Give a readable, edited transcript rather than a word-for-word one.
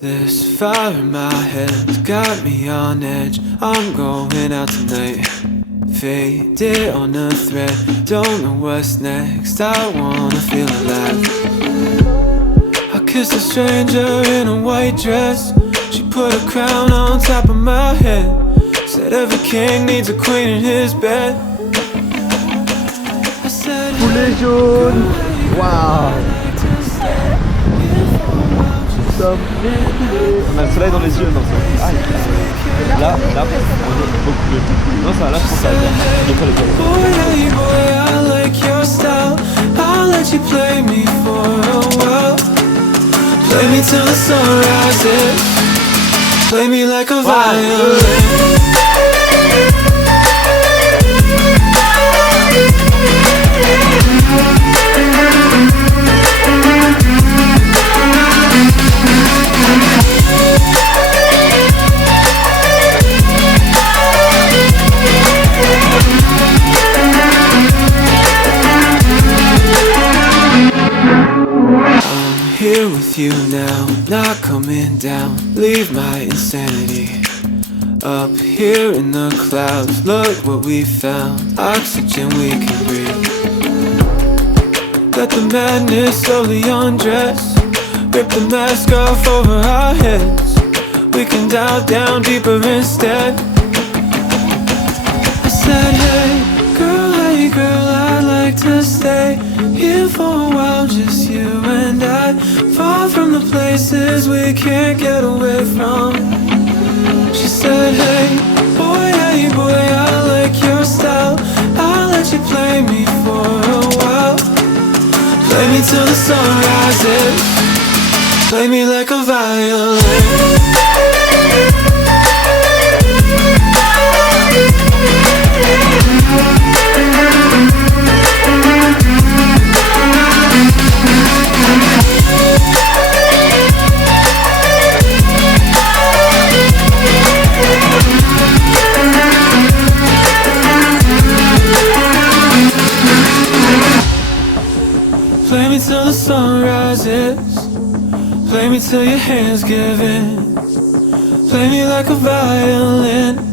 This fire in my head's got me on edge. I'm going out tonight, faded on a thread. Don't know what's next, I wanna feel alive. I kissed a stranger in a white dress. She put a crown on top of my head. Said every king needs a queen in his bed. I said, Poulet jaune. Waouh. On a le soleil dans les yeux, non ça. Ah, là, on est beaucoup mieux. Non, ça, là, je pense que ça va bien. Il est pas les boy, boy, I like your style. I'll let you play me for a while. Play me till the sun rises. Play me like a violin. Here with you now, not coming down. Leave my insanity up here in the clouds. Look what we found, oxygen we can breathe. Let the madness slowly undress. Rip the mask off over our heads. We can dive down deeper instead. I said, hey girl, I'd like to stay here for a while, just you and I. Far from the places we can't get away from. She said, hey boy, I like your style. I'll let you play me for a while. Play me till the sun rises. Play me like a violin. Play me till the sun rises. Play me till your hands give in. Play me like a violin.